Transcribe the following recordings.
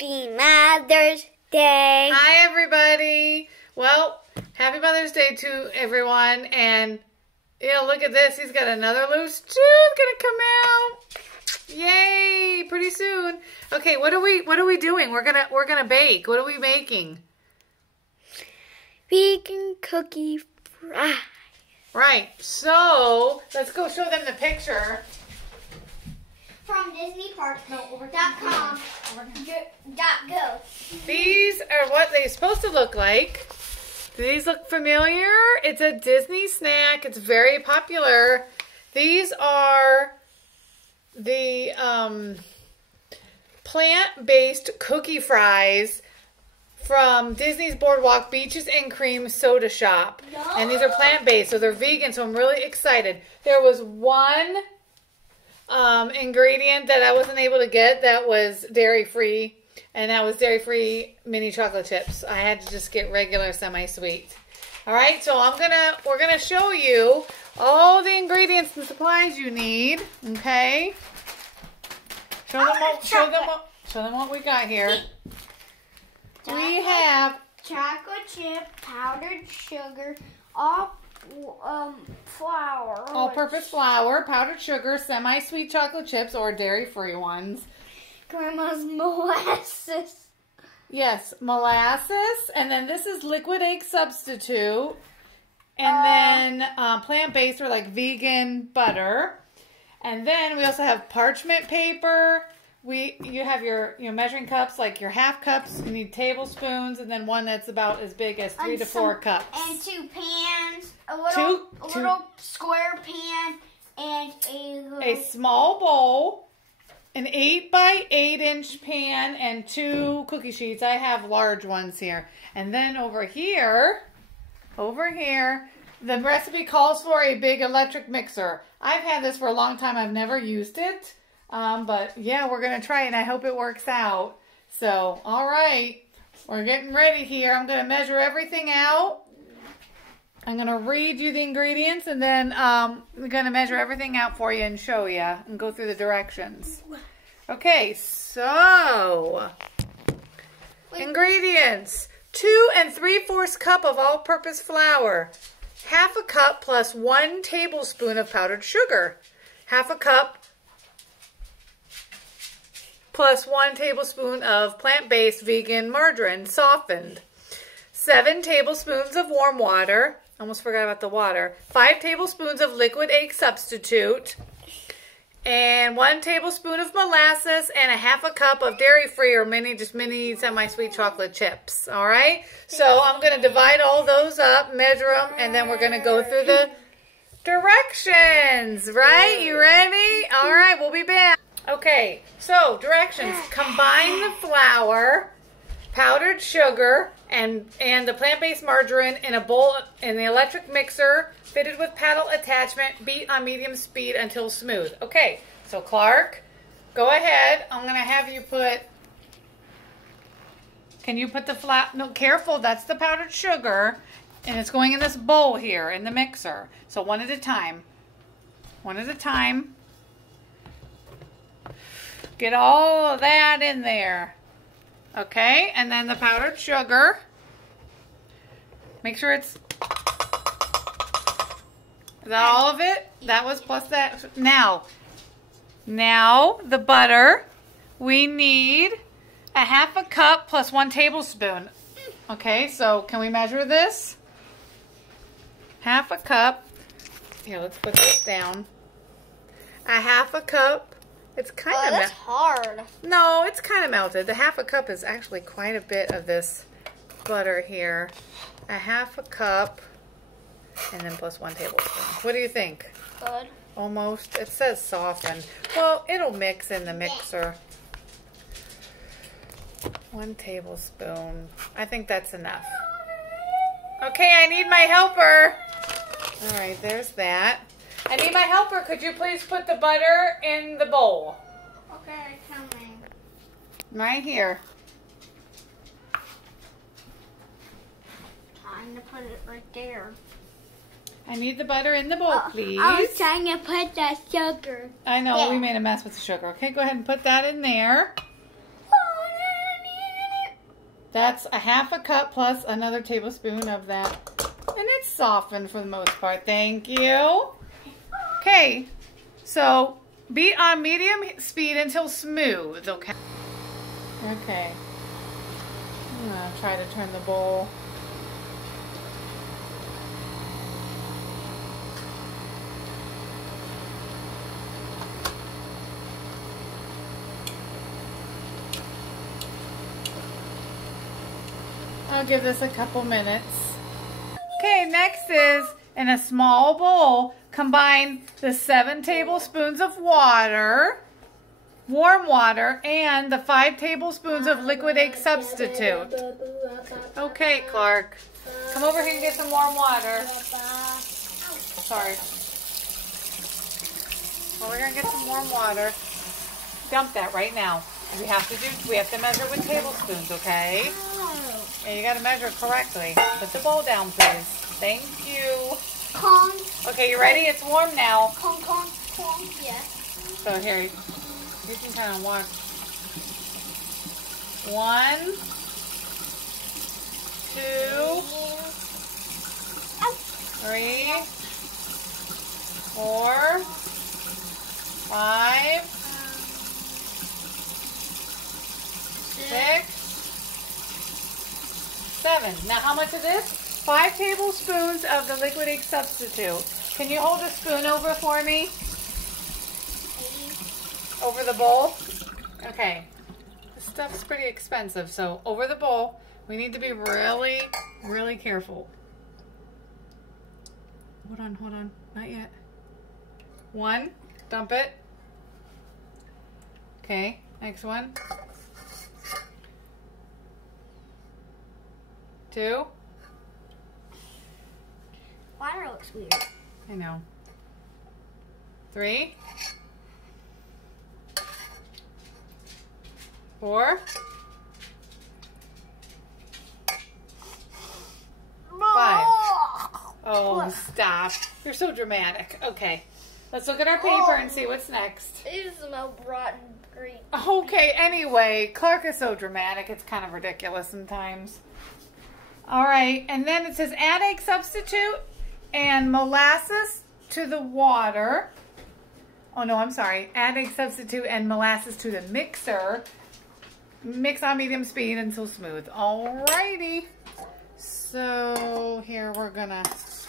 Happy Mother's Day. Hi, everybody. Well, happy Mother's Day to everyone. And, look at this. He's got another loose tooth going to come out. Yay, pretty soon. Okay, what are we doing? We're gonna bake. What are we making? Vegan cookie fry. Right. So, let's go show them the picture. From DisneyParks.com. Go. These are what they're supposed to look like. Do these look familiar? It's a Disney snack. It's very popular. These are the plant-based cookie fries from Disney's Boardwalk Beaches and Cream Soda Shop. No. And these are plant-based, so they're vegan, so I'm really excited. There was one ingredient that I wasn't able to get that was dairy-free, and that was dairy-free mini chocolate chips. I had to just get regular semi-sweet. All right, so we're gonna show you all the ingredients and supplies you need. Okay. Show them what we got here. We have chocolate chip, powdered sugar, all flour. All-purpose flour, powdered sugar, semi-sweet chocolate chips, or dairy-free ones. Grandma's molasses. Yes, molasses. And then this is liquid egg substitute. And then plant-based or like vegan butter. And then we also have parchment paper. You have your measuring cups, like your half cups. You need tablespoons, and then one that's about as big as 3 to 4 cups. And 2 pans, a little square pan, and a small bowl, an 8 by 8 inch pan, and 2 cookie sheets. I have large ones here. And then over here, the recipe calls for a big electric mixer. I've had this for a long time. I've never used it. But yeah, we're going to try it, and I hope it works out. So, all right, we're getting ready here. I'm going to measure everything out. I'm going to read you the ingredients, and then we're going to measure everything out for you and show you and go through the directions. Okay, so ingredients: 2 3/4 cup of all-purpose flour, half a cup plus 1 tablespoon of powdered sugar, half a cup plus 1 tablespoon of plant-based vegan margarine, softened. 7 tablespoons of warm water. Almost forgot about the water. 5 tablespoons of liquid egg substitute. And 1 tablespoon of molasses and a half a cup of dairy-free or mini semi-sweet chocolate chips. All right? So I'm going to divide all those up, measure them, and then we're going to go through the directions. Right? You ready? All right, we'll be back. Okay, so directions. Combine the flour, powdered sugar, and the plant-based margarine in a bowl in the electric mixer fitted with paddle attachment. Beat on medium speed until smooth. Okay, so Clark, go ahead. I'm going to have you put... Can you put the flour... No, careful. That's the powdered sugar. And it's going in this bowl here in the mixer. So one at a time. One at a time. Get all of that in there. Okay, and then the powdered sugar. Make sure it's... Is that all of it? That was plus that. Now the butter. We need a half a cup plus 1 tablespoon. Okay, so can we measure this? Half a cup. Here, let's put this down. A half a cup. It's kind of that's hard. No, it's kind of melted. The half a cup is actually quite a bit of this butter here. A half a cup, and then plus 1 tablespoon. What do you think? Good. Almost. It says softened. Well, it'll mix in the mixer. 1 tablespoon. I think that's enough. Okay, I need my helper. All right, there's that. I need my helper. Could you please put the butter in the bowl? Okay, coming. Right here. Time to put it right there. I need the butter in the bowl, please. I was trying to put the sugar. I know, we made a mess with the sugar. Okay, go ahead and put that in there. That's a half a cup plus another tablespoon of that. And it's softened for the most part. Thank you. Okay, so be on medium speed until smooth, okay? Okay. I'm gonna try to turn the bowl. I'll give this a couple minutes. Okay, next is in a small bowl, combine the 7 tablespoons of water, warm water, and the 5 tablespoons of liquid egg substitute. Okay, Clark. Come over here and get some warm water. Sorry. Well, we're gonna get some warm water. Dump that right now. We have to measure with tablespoons, okay? And you gotta measure correctly. Put the bowl down, please. Thank you. Con. Okay, you ready? It's warm now. Con. Yes. So here, you can kind of watch. 1, 2, 3, 4, 5, 6, 7. Now how much is this? 5 tablespoons of the liquid egg substitute. Can you hold a spoon over for me? Over the bowl? Okay. This stuff's pretty expensive, so over the bowl, we need to be really, really careful. Hold on. Not yet. 1, dump it. Okay, next one. 2. Water looks weird. I know. 3. 4. 5. Oh, stop. You're so dramatic. Okay. Let's look at our paper and see what's next. It smells rotten green. Okay, anyway, Clark is so dramatic. It's kind of ridiculous sometimes. All right, and then it says add egg substitute and molasses to the water. Oh, no, I'm sorry. Add egg substitute and molasses to the mixer. Mix on medium speed until smooth. All righty. So here we're going to mix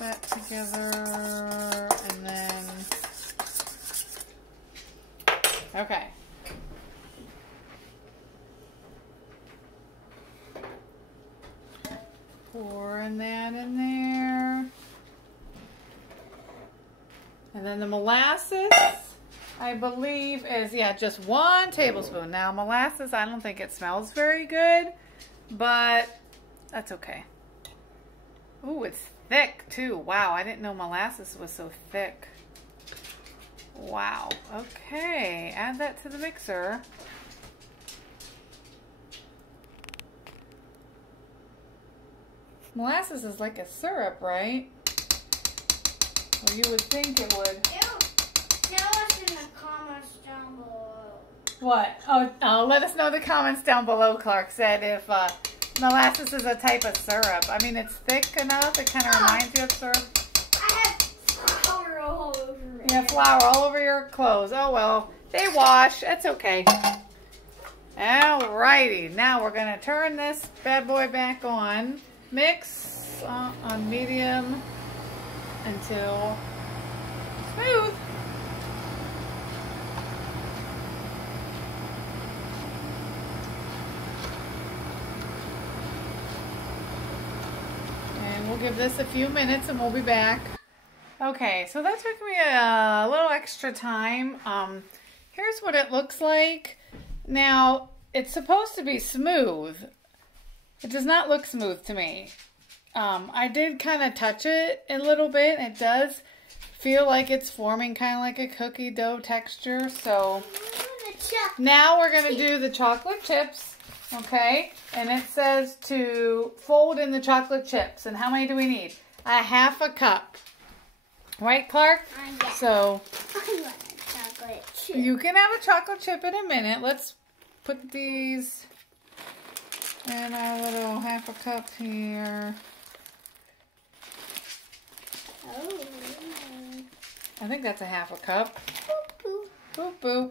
that together and then... Okay. Pouring that in there. And then the molasses, I believe, is, just 1 tablespoon. Now, molasses, I don't think it smells very good, but that's okay. Ooh, it's thick, too. Wow, I didn't know molasses was so thick. Wow. Okay, add that to the mixer. Molasses is like a syrup, right? Well, you would think it would. Tell us in the comments down below. What? Oh, let us know in the comments down below, Clark said, if molasses is a type of syrup. I mean, it's thick enough. It kind of reminds you of syrup. I have flour all over me. You have flour all over your clothes. Oh, well, they wash. That's okay. Alrighty. Now we're going to turn this bad boy back on. Mix on medium until smooth. And we'll give this a few minutes and we'll be back. Okay, so that took me a little extra time. Here's what it looks like. Now, it's supposed to be smooth. It does not look smooth to me. I did kind of touch it a little bit. It does feel like it's forming kind of like a cookie dough texture. So now we're going to do the chocolate chips, okay? And it says to fold in the chocolate chips. And how many do we need? A half a cup. Right, Clark? Yeah. So I want a chocolate chip. you can have a chocolate chip in a minute. Let's put these in our little half a cup here. Oh. I think that's a half a cup. Boop, Boop, boop.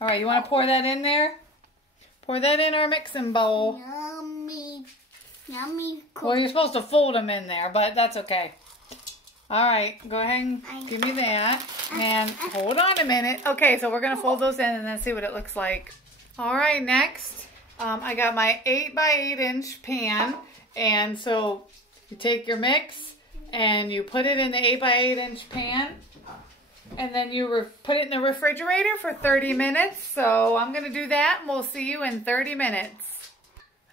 All right, you want to pour that in there? Pour that in our mixing bowl. Yummy. Yummy. Well, you're supposed to fold them in there, but that's okay. All right, go ahead and give me that. And hold on a minute. Okay, so we're going to fold those in and then see what it looks like. All right, next, I got my 8 by 8 inch pan. And so you take your mix and you put it in the 8 by 8 inch pan. And then you put it in the refrigerator for 30 minutes. So I'm going to do that and we'll see you in 30 minutes.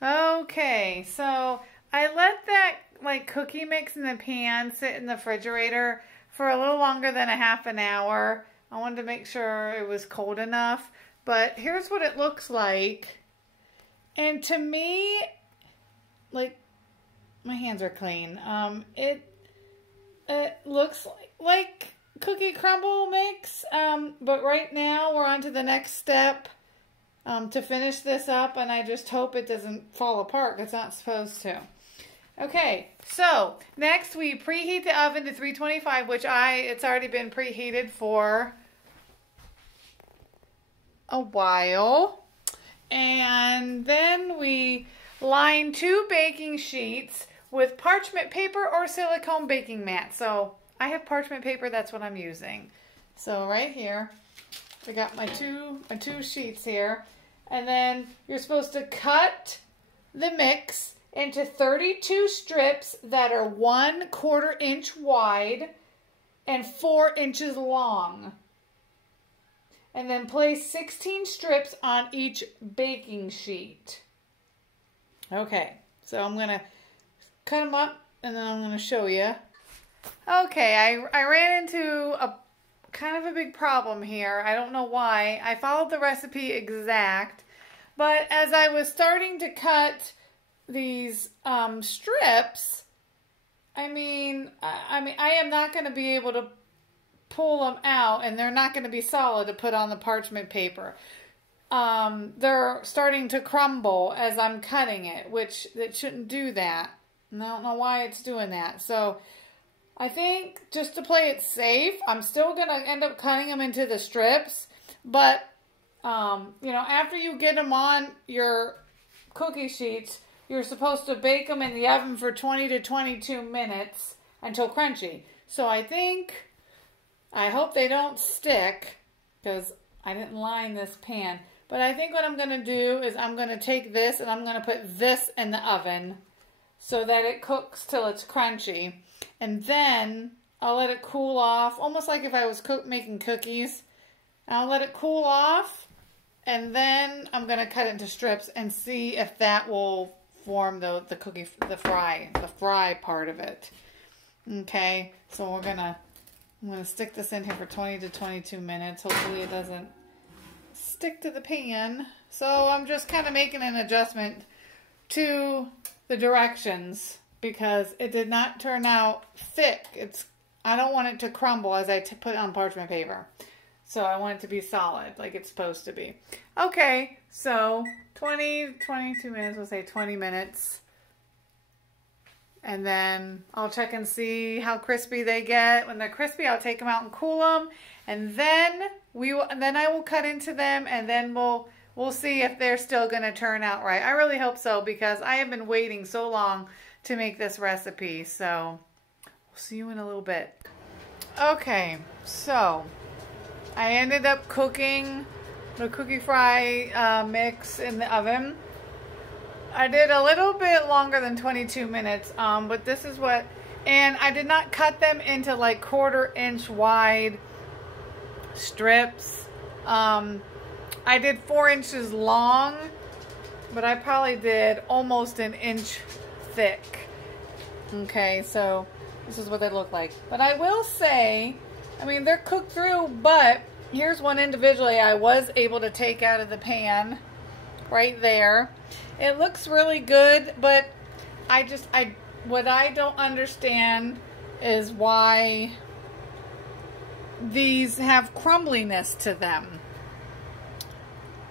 Okay, so I let that like cookie mix in the pan sit in the refrigerator for a little longer than a half an hour. I wanted to make sure it was cold enough. But here's what it looks like. And to me, like, my hands are clean. It looks like cookie crumble mix. But right now we're on to the next step to finish this up. And I just hope it doesn't fall apart. It's not supposed to. Okay, so next we preheat the oven to 325, which it's already been preheated for a while. And then we line 2 baking sheets with parchment paper or silicone baking mat. So I have parchment paper, that's what I'm using. So right here, I got my two sheets here. And then you're supposed to cut the mix into 32 strips that are 1/4 inch wide and 4 inches long. And then place 16 strips on each baking sheet. Okay, so I'm going to cut them up and then I'm going to show you. Okay, I ran into a kind of a big problem here. I don't know why. I followed the recipe exact, but as I was starting to cut these strips, I am not going to be able to pull them out, and they're not going to be solid to put on the parchment paper. They're starting to crumble as I'm cutting it, which it shouldn't do that. And I don't know why it's doing that. So I think just to play it safe, I'm still going to end up cutting them into the strips. But, you know, after you get them on your cookie sheets, you're supposed to bake them in the oven for 20 to 22 minutes until crunchy. So I hope they don't stick because I didn't line this pan. But I think what I'm going to do is I'm going to take this and I'm going to put this in the oven so that it cooks till it's crunchy. And then I'll let it cool off, almost like if I was making cookies. I'll let it cool off and then I'm going to cut it into strips and see if that will form the fry part of it. Okay, so I'm gonna stick this in here for 20 to 22 minutes. Hopefully it doesn't stick to the pan. So I'm just kind of making an adjustment to the directions because it did not turn out thick. I don't want it to crumble as I put it on parchment paper. So I want it to be solid like it's supposed to be. Okay, so 22 minutes, we'll say 20 minutes. And then I'll check and see how crispy they get. When they're crispy, I'll take them out and cool them. And then I will cut into them and then we'll see if they're still going to turn out right. I really hope so because I have been waiting so long to make this recipe. So we'll see you in a little bit. Okay, so I ended up cooking the cookie fry mix in the oven. I did a little bit longer than 22 minutes, but this is what, and I did not cut them into like 1/4 inch wide strips. I did 4 inches long, but I probably did almost an inch thick. Okay, so this is what they look like. But I will say, I mean, they're cooked through, but here's one individually I was able to take out of the pan right there. It looks really good, but what I don't understand is why these have crumbliness to them.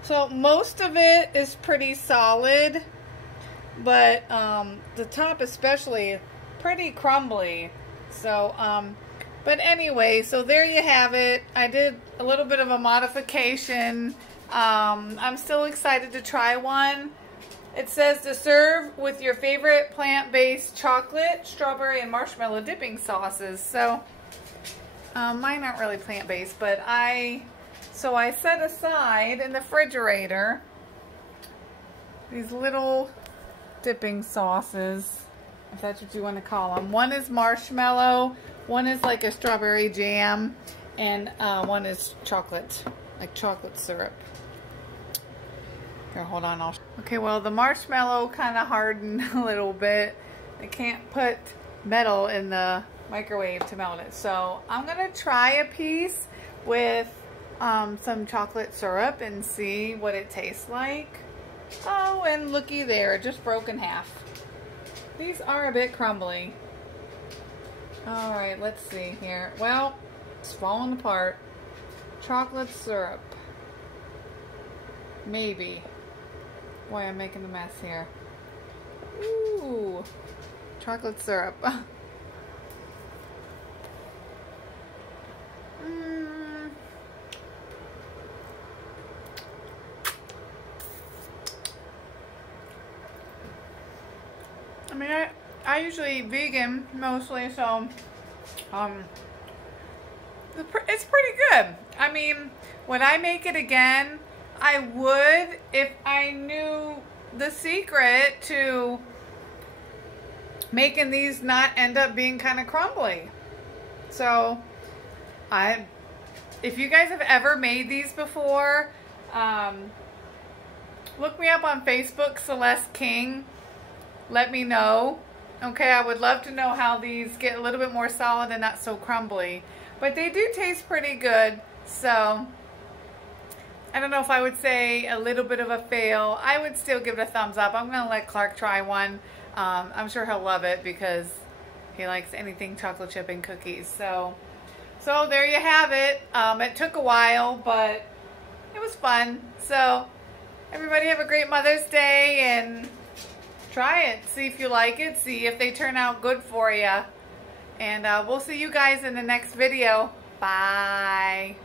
So most of it is pretty solid, but the top especially pretty crumbly. So, but anyway, so there you have it. I did a little bit of a modification. I'm still excited to try one. It says to serve with your favorite plant-based chocolate, strawberry, and marshmallow dipping sauces. So, mine aren't really plant-based, but so I set aside in the refrigerator these little dipping sauces, if that's what you want to call them. One is marshmallow, one is like a strawberry jam, and one is chocolate, like chocolate syrup. Here, hold on. Okay, well, the marshmallow kind of hardened a little bit. I can't put metal in the microwave to melt it. So I'm going to try a piece with some chocolate syrup and see what it tastes like. Oh, and looky there, just broke in half. These are a bit crumbly. All right, let's see here. Well, it's falling apart. Chocolate syrup. Maybe. Boy, I'm making a mess here. Ooh, chocolate syrup. I mean, I usually eat vegan mostly, so it's pretty good. I mean, would I make it again? I would if I knew the secret to making these not end up being kind of crumbly. So, if you guys have ever made these before, look me up on Facebook, Celeste King. Let me know. Okay, I would love to know how these get a little bit more solid and not so crumbly. But they do taste pretty good, so I don't know if I would say a little bit of a fail. I would still give it a thumbs up. I'm going to let Clark try one. I'm sure he'll love it because he likes anything chocolate chip and cookies. So there you have it. It took a while, but it was fun. So everybody have a great Mother's Day and try it. See if you like it. See if they turn out good for you. And we'll see you guys in the next video. Bye.